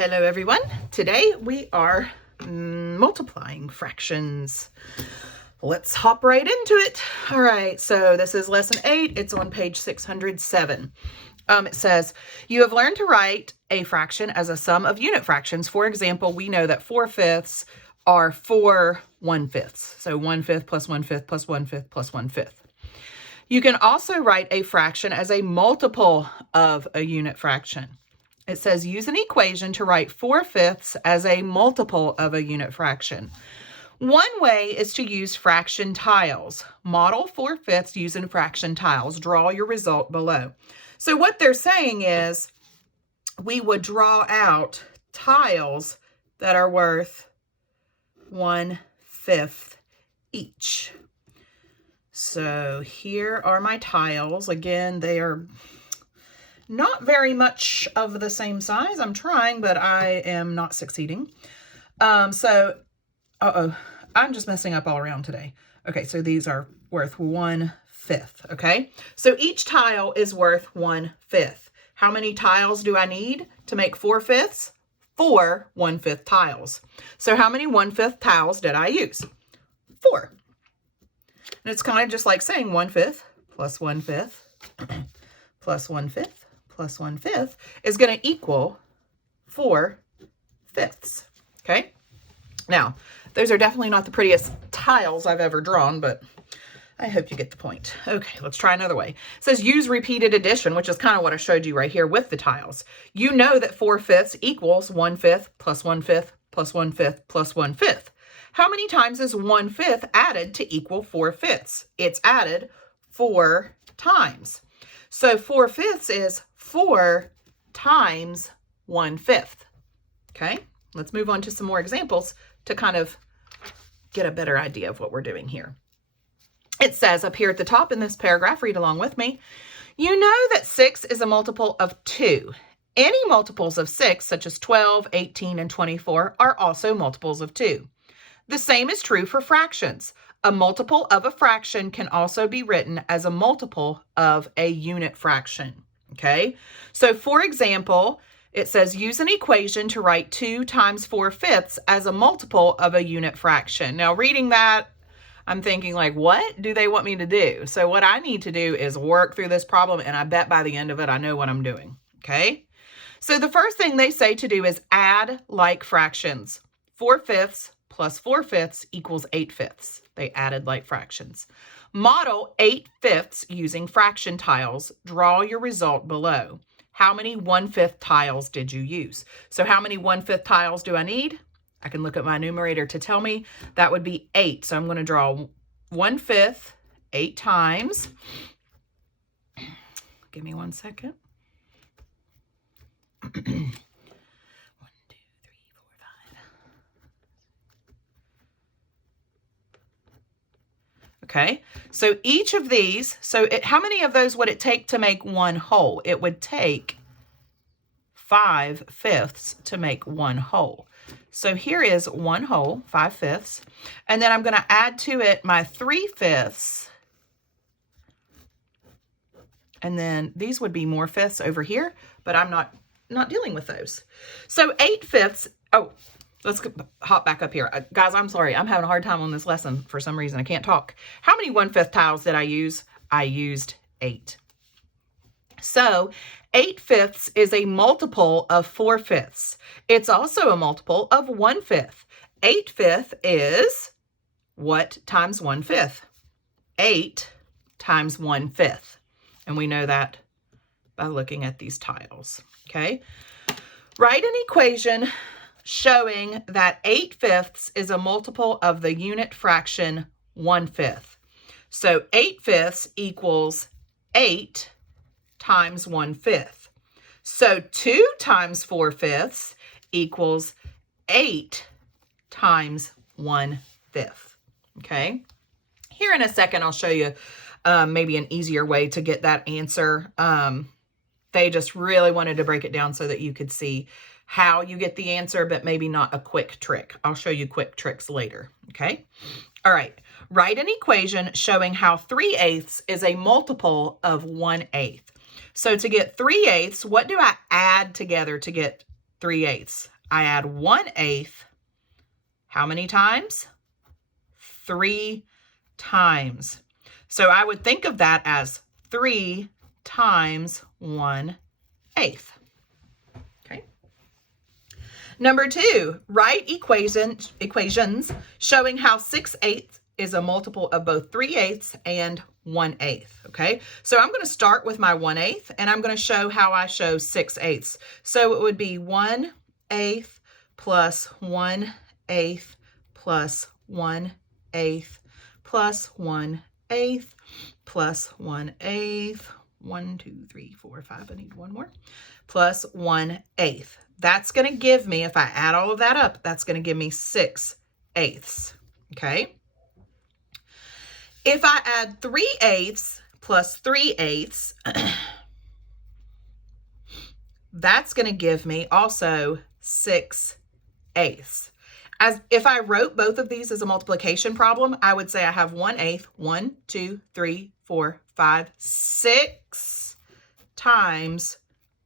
Hello everyone. Today we are multiplying fractions. Let's hop right into it. All right, so this is lesson 8. It's on page 607. It says, you have learned to write a fraction as a sum of unit fractions. For example, we know that 4/5 are 4 1/5. So 1/5 plus 1/5 plus 1/5 plus 1/5. You can also write a fraction as a multiple of a unit fraction. It says use an equation to write 4/5 as a multiple of a unit fraction. One way is to use fraction tiles. Model 4/5 using fraction tiles. Draw your result below. So what they're saying is we would draw out tiles that are worth 1/5 each. So here are my tiles. Again, they are not very much of the same size. I'm trying, but I am not succeeding. I'm just messing up all around today. Okay, so these are worth 1/5, okay? So each tile is worth 1/5. How many tiles do I need to make 4/5? 4 1/5 tiles. So how many 1/5 tiles did I use? 4. And it's kind of just like saying 1/5 plus 1/5 plus 1/5 plus 1/5 is going to equal 4/5. Okay? Now, those are definitely not the prettiest tiles I've ever drawn, but I hope you get the point. Okay, let's try another way. It says use repeated addition, which is kind of what I showed you right here with the tiles. You know that 4/5 equals 1/5 plus 1/5 plus 1/5 plus 1/5. How many times is 1/5 added to equal 4/5? It's added 4 times. So 4/5 is 4 times 1/5. Okay, let's move on to some more examples to kind of get a better idea of what we're doing here. It says up here at the top in this paragraph, read along with me, you know that 6 is a multiple of 2. Any multiples of 6, such as 12, 18, and 24, are also multiples of 2. The same is true for fractions. A multiple of a fraction can also be written as a multiple of a unit fraction. Okay, so for example, it says use an equation to write 2 times 4/5 as a multiple of a unit fraction. Now reading that, I'm thinking like, what do they want me to do? So what I need to do is work through this problem, and I bet by the end of it, I know what I'm doing. Okay, so the first thing they say to do is add like fractions. 4/5 plus 4/5 equals 8/5. They added like fractions. Model 8/5 using fraction tiles. Draw your result below. How many 1/5 tiles did you use? So how many 1/5 tiles do I need? I can look at my numerator to tell me. That would be 8. So I'm going to draw 1/5 8 times. Give me 1 second. 1, 2, 3, 4, 5. Okay, so each of these, how many of those would it take to make one whole? It would take 5/5 to make one whole. So here is one whole, 5/5, and then I'm going to add to it my 3/5, and then these would be more fifths over here, but I'm not dealing with those. So 8/5, oh, let's hop back up here. Guys, I'm sorry. I'm having a hard time on this lesson for some reason. I can't talk. How many 1/5 tiles did I use? I used 8. So 8/5 is a multiple of 4/5. It's also a multiple of 1/5. 8/5 is what times 1/5? 8 times 1/5. And we know that by looking at these tiles. Okay. Write an equation showing that 8/5 is a multiple of the unit fraction 1/5. So 8/5 equals 8 times 1/5. So 2 times 4/5 equals 8 times 1/5. Okay. Here in a second, I'll show you maybe an easier way to get that answer. They just really wanted to break it down so that you could see how you get the answer, but maybe not a quick trick. I'll show you quick tricks later, okay? All right, write an equation showing how 3/8 is a multiple of 1/8. So to get 3/8, what do I add together to get 3/8. I add 1/8. How many times? 3 times. So I would think of that as 3 times 1/8. Okay. Number 2, write equations showing how 6/8 is a multiple of both 3/8 and 1/8. Okay. So I'm going to start with my 1/8 and I'm going to show how I show 6/8. So it would be 1/8 plus 1/8 plus 1/8 plus 1/8 plus 1/8. 1, 2, 3, 4, 5. I need one more. Plus 1/8. That's going to give me, if I add all of that up, that's going to give me 6/8. Okay. If I add 3/8 plus 3/8, that's going to give me also 6/8. As if I wrote both of these as a multiplication problem, I would say I have 1/8, 1, 2, 3, 4, 5, 6 times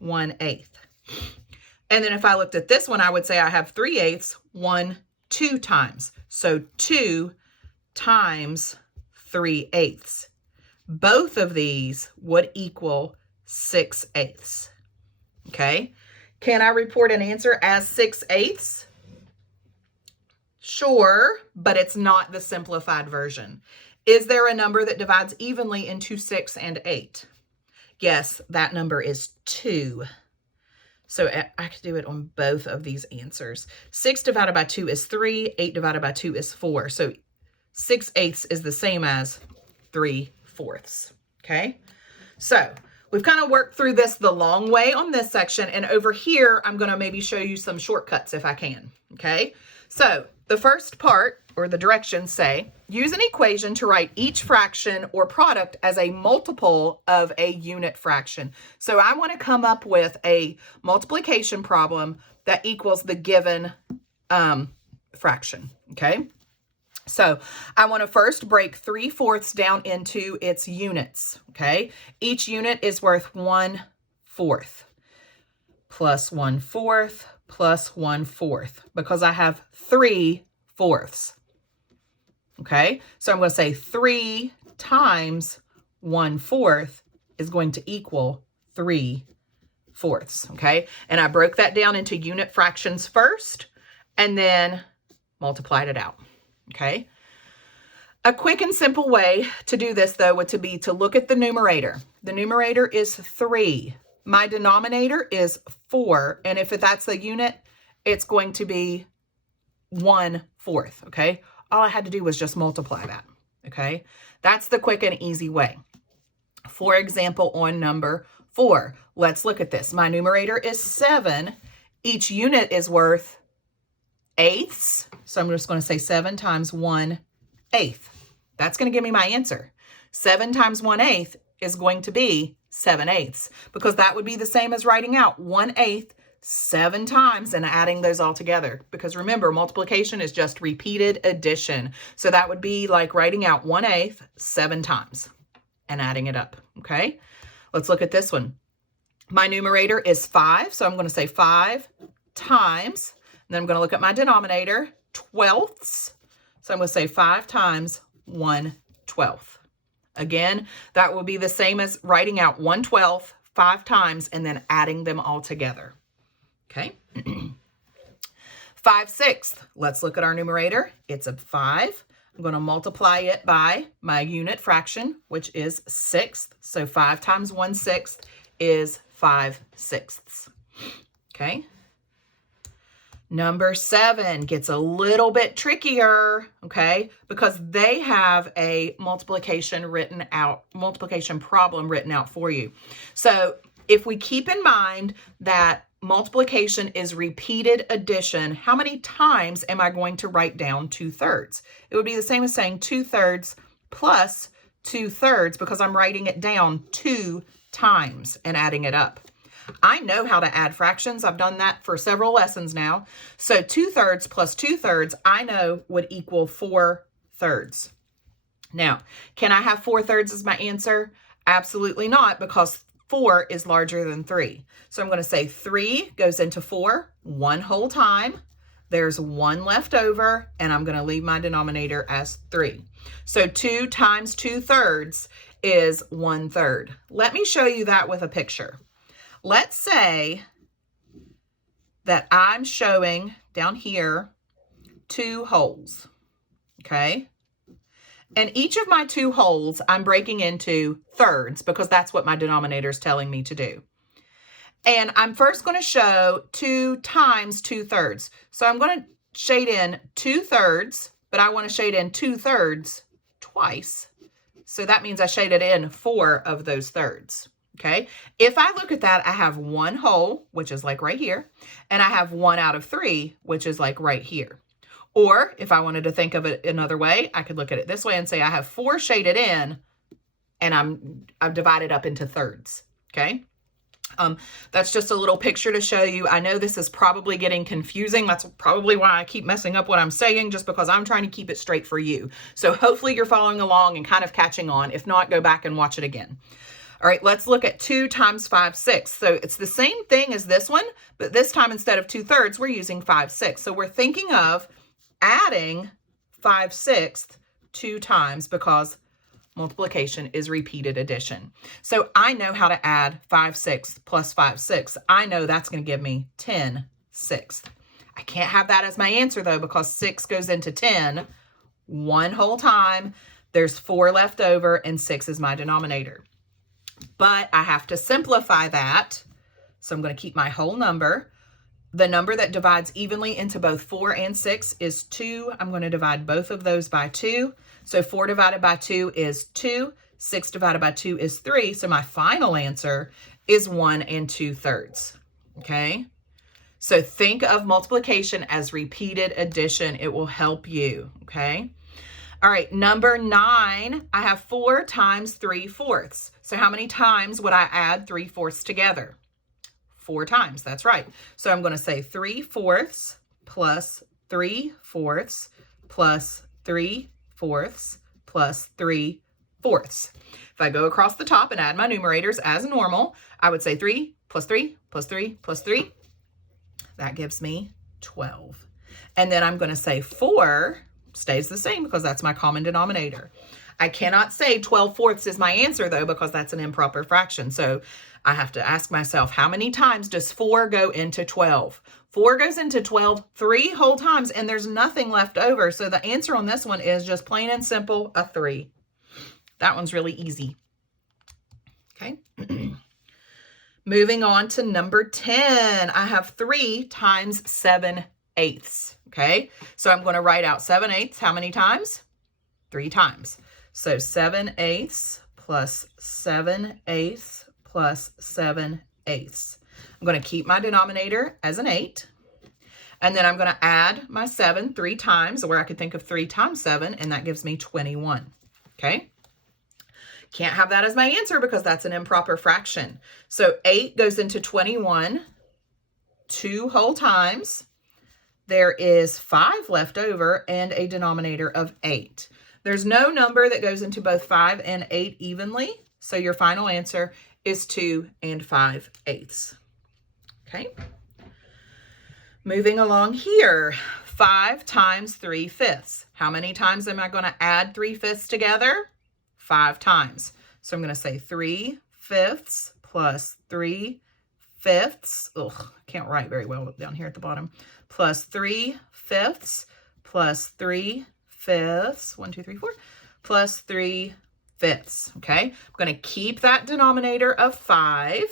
1/8. And then if I looked at this one, I would say I have 3/8, 1, 2 times. So 2 times 3/8. Both of these would equal 6/8. Okay. Can I report an answer as 6/8? Sure, but it's not the simplified version. Is there a number that divides evenly into 6 and 8? Yes, that number is 2. So I could do it on both of these answers. 6 divided by 2 is 3. 8 divided by 2 is 4. So 6/8 is the same as 3/4. Okay. So we've kind of worked through this the long way on this section. And over here, I'm going to maybe show you some shortcuts if I can. Okay. So the first part, or the directions, say, use an equation to write each fraction or product as a multiple of a unit fraction. So I want to come up with a multiplication problem that equals the given fraction. Okay. So I want to first break 3/4 down into its units. Okay. Each unit is worth 1/4 plus 1/4 plus 1/4 because I have 3/4. Okay. So I'm going to say 3 times 1/4 is going to equal 3/4. Okay. And I broke that down into unit fractions first and then multiplied it out. Okay. A quick and simple way to do this, though, would be to look at the numerator. The numerator is 3. My denominator is 4. And if that's the unit, it's going to be 1/4. Okay. All I had to do was just multiply that. Okay. That's the quick and easy way. For example, on number 4, let's look at this. My numerator is 7. Each unit is worth 8ths. So I'm just going to say 7 times 1/8. That's going to give me my answer. 7 times 1/8 is going to be 7/8 because that would be the same as writing out 1/8 7 times and adding those all together. Because remember, multiplication is just repeated addition. So that would be like writing out 1/8 7 times and adding it up. Okay. Let's look at this one. My numerator is 5. So I'm going to say 5 times. And then I'm going to look at my denominator, 12ths. So I'm going to say 5 times 1/12. Again, that will be the same as writing out 1/12 5 times and then adding them all together. Okay. 5/6. Let's look at our numerator. It's a 5. I'm going to multiply it by my unit fraction, which is 6th. So 5 times 1/6 is 5/6. Okay. Number 7 gets a little bit trickier, okay, because they have a multiplication problem written out for you. So if we keep in mind that multiplication is repeated addition, how many times am I going to write down 2/3? It would be the same as saying 2/3 plus 2/3 because I'm writing it down 2 times and adding it up. I know how to add fractions. I've done that for several lessons now. So 2/3 plus 2/3, I know would equal 4/3. Now, can I have 4/3 as my answer? Absolutely not, because 4 is larger than 3. So I'm going to say 3 goes into 4 one whole time. There's 1 left over, and I'm going to leave my denominator as 3. So 2 times 2/3 is 1/3. Let me show you that with a picture. Let's say that I'm showing down here 2 holes, okay? And each of my 2 holes, I'm breaking into thirds because that's what my denominator is telling me to do. And I'm first going to show 2 times 2/3. So I'm going to shade in 2/3, but I want to shade in 2/3 twice. So that means I shaded in 4 of those thirds. Okay. If I look at that, I have 1 hole, which is like right here, and I have 1 out of 3, which is like right here. Or if I wanted to think of it another way, I could look at it this way and say I have 4 shaded in, and I've divided up into thirds. Okay. That's just a little picture to show you. I know this is probably getting confusing. That's probably why I keep messing up what I'm saying, just because I'm trying to keep it straight for you. So hopefully you're following along and kind of catching on. If not, go back and watch it again. All right, let's look at 2 times 5/6. So it's the same thing as this one, but this time instead of 2/3, we're using 5/6. So we're thinking of adding 5/6 2 times because multiplication is repeated addition. So I know how to add 5/6 plus 5/6. I know that's going to give me 10/6. I can't have that as my answer though, because 6 goes into 10 one whole time. There's 4 left over, and 6 is my denominator. But I have to simplify that. So I'm going to keep my whole number. The number that divides evenly into both 4 and 6 is 2. I'm going to divide both of those by 2. So 4 divided by 2 is 2. 6 divided by 2 is 3. So my final answer is 1 2/3. Okay. So think of multiplication as repeated addition. It will help you. Okay. All right, number 9, I have 4 times 3/4. So how many times would I add 3/4 together? 4 times, that's right. So I'm going to say 3/4 plus 3/4 plus 3/4 plus 3/4. If I go across the top and add my numerators as normal, I would say 3 plus 3 plus 3 plus 3. That gives me 12. And then I'm going to say 4 stays the same because that's my common denominator. I cannot say 12/4 is my answer though, because that's an improper fraction. So I have to ask myself, how many times does 4 go into 12? 4 goes into 12 3 whole times, and there's nothing left over. So the answer on this one is just plain and simple, a 3. That one's really easy. Okay. Moving on to number 10, I have 3 times 7/8. Okay, so I'm going to write out 7/8 how many times? 3 times. So 7/8 plus 7/8 plus 7/8. I'm going to keep my denominator as an 8. And then I'm going to add my 7 3 times, where I could think of 3 times 7, and that gives me 21. Okay. Can't have that as my answer because that's an improper fraction. So 8 goes into 21 2 whole times. There is 5 left over and a denominator of 8. There's no number that goes into both 5 and 8 evenly. So your final answer is 2 5/8. Okay. Moving along here, 5 times 3/5. How many times am I going to add 3/5 together? 5 times. So I'm going to say 3/5 plus 3/5. Ugh, I can't write very well down here at the bottom. Plus 3/5 plus 3/5. 1, 2, 3, 4. Plus 3/5. Okay. I'm going to keep that denominator of 5.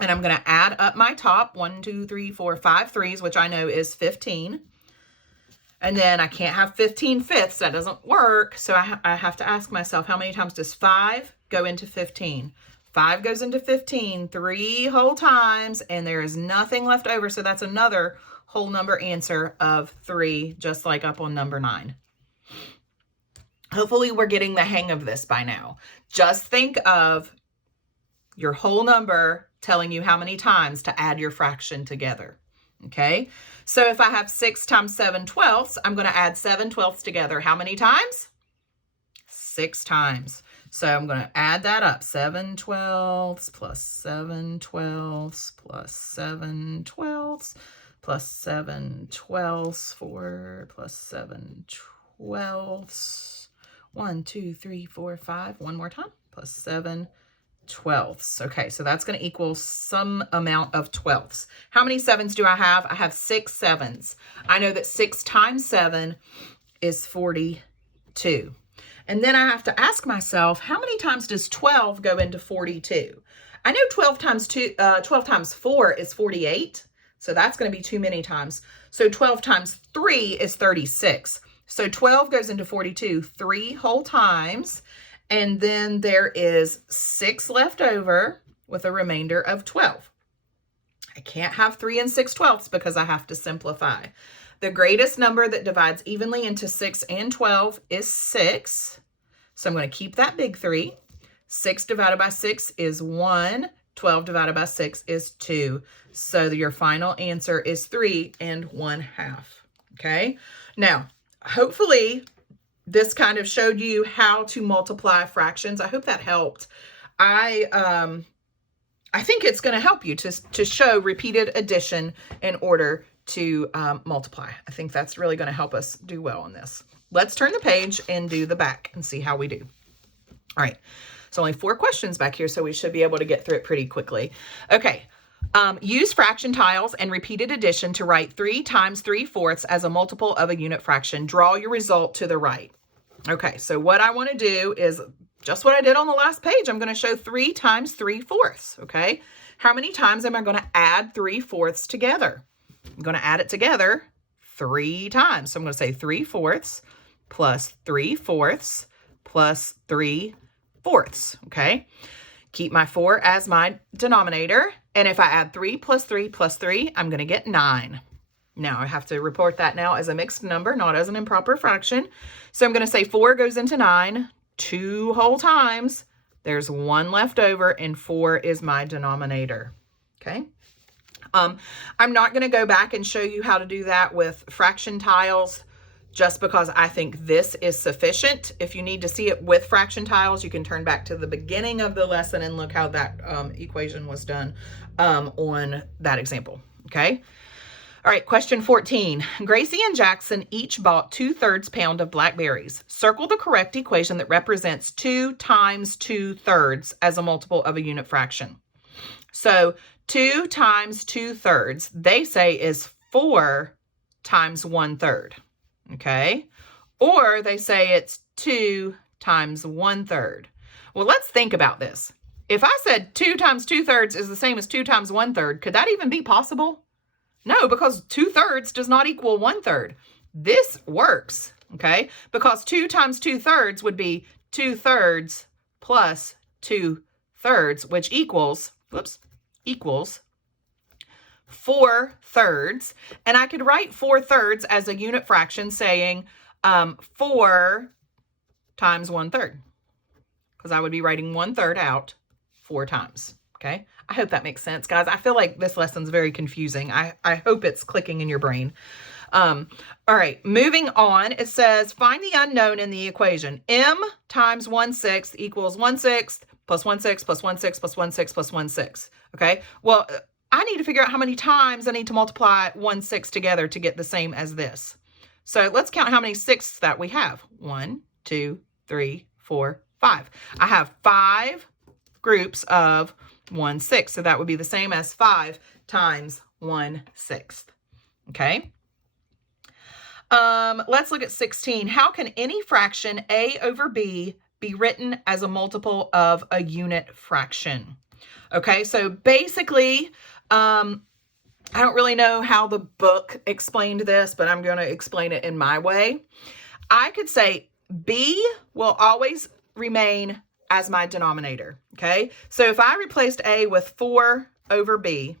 And I'm going to add up my top 1, 2, 3, 4, 5 threes, which I know is 15. And then I can't have 15/5. That doesn't work. So I have to ask myself, how many times does 5 go into 15? 5 goes into 15 3 whole times, and there is nothing left over. So that's another whole number answer of 3, just like up on number 9. Hopefully we're getting the hang of this by now. Just think of your whole number telling you how many times to add your fraction together. Okay, so if I have 6 times 7/12, I'm going to add 7/12 together. How many times? 6 times. So I'm going to add that up. 7/12 plus 7/12 plus 7/12 plus 7/12, 4 plus 7/12. 1, 2, 3, 4, 5. One more time. Plus 7/12. Okay, so that's going to equal some amount of 12ths. How many 7s do I have? I have 6 7s. I know that 6 times 7 is 42. And then I have to ask myself, how many times does 12 go into 42? I know 12 times 4 is 48. So that's going to be too many times. So 12 times 3 is 36. So 12 goes into 42 3 whole times. And then there is 6 left over with a remainder of 12. I can't have 3 and 6/12 because I have to simplify. The greatest number that divides evenly into 6 and 12 is 6. So I'm going to keep that big 3. 6 divided by 6 is 1. 12 divided by 6 is 2. So your final answer is 3 1/2. Okay. Now, hopefully this kind of showed you how to multiply fractions. I hope that helped. I think it's going to help you to show repeated addition in order to multiply. I think that's really going to help us do well on this. Let's turn the page and do the back and see how we do. All right. It's only 4 questions back here, so we should be able to get through it pretty quickly. Okay. Use fraction tiles and repeated addition to write 3 times 3/4 as a multiple of a unit fraction. Draw your result to the right. Okay, so what I want to do is just what I did on the last page. I'm going to show 3 times 3/4, okay? How many times am I going to add 3/4 together? I'm going to add it together 3 times. So I'm going to say 3/4 plus 3/4 plus 3/4, okay? Keep my 4 as my denominator. And if I add 3 plus 3 plus 3, I'm going to get 9. Now, I have to report that now as a mixed number, not as an improper fraction. So I'm going to say 4 goes into 9 2 whole times. There's 1 left over, and 4 is my denominator. Okay. I'm not going to go back and show you how to do that with fraction tiles just because I think this is sufficient. If you need to see it with fraction tiles, you can turn back to the beginning of the lesson and look how that equation was done on that example. Okay. All right, question 14. Gracie and Jackson each bought 2/3 pound of blackberries. Circle the correct equation that represents 2 times 2/3 as a multiple of a unit fraction. So 2 times 2/3, they say is 4 times 1/3, okay? Or they say it's 2 times 1/3. Well, let's think about this. If I said 2 times 2/3 is the same as 2 times 1/3, could that even be possible? No, because 2/3 does not equal 1/3. This works, okay? Because 2 times 2/3 would be 2/3 plus 2/3, which equals 4/3. And I could write 4/3 as a unit fraction saying 4 times 1/3, because I would be writing 1/3 out 4 times, okay? I hope that makes sense, guys. I feel like this lesson's very confusing. I hope it's clicking in your brain. All right, moving on. It says, find the unknown in the equation. M times 1/6 equals 1/6 plus 1/6 plus 1/6 plus 1/6 plus 1/6. Okay, well, I need to figure out how many times I need to multiply 1/6 together to get the same as this. So let's count how many sixths that we have. 1, 2, 3, 4, 5. I have 5 groups of 1/6. So that would be the same as 5 times 1/6. Okay. Let's look at 16. How can any fraction A over B be written as a multiple of a unit fraction? Okay. So basically, I don't really know how the book explained this, but I'm going to explain it in my way. I could say B will always remain as my denominator, okay? So if I replaced A with 4 over B,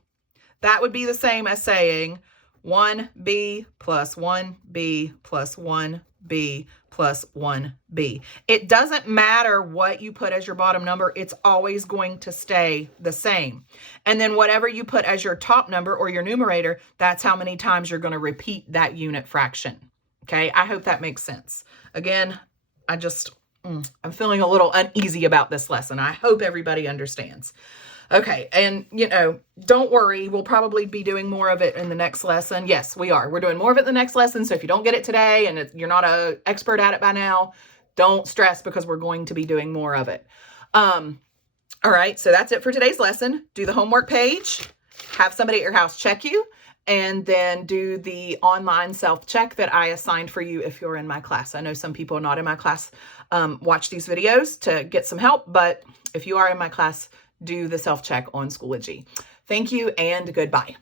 that would be the same as saying 1B plus 1B plus 1B plus 1B. It doesn't matter what you put as your bottom number, it's always going to stay the same. And then whatever you put as your top number or your numerator, that's how many times you're going to repeat that unit fraction, okay? I hope that makes sense. Again, I'm feeling a little uneasy about this lesson. I hope everybody understands. Okay, and don't worry, we'll probably be doing more of it in the next lesson. Yes, we are. We're doing more of it in the next lesson, so if you don't get it today and you're not an expert at it by now, don't stress because we're going to be doing more of it. All right, so that's it for today's lesson. Do the homework page, have somebody at your house check you, and then do the online self-check that I assigned for you if you're in my class. I know some people not in my class watch these videos to get some help, but if you are in my class, do the self-check on Schoology. Thank you and goodbye.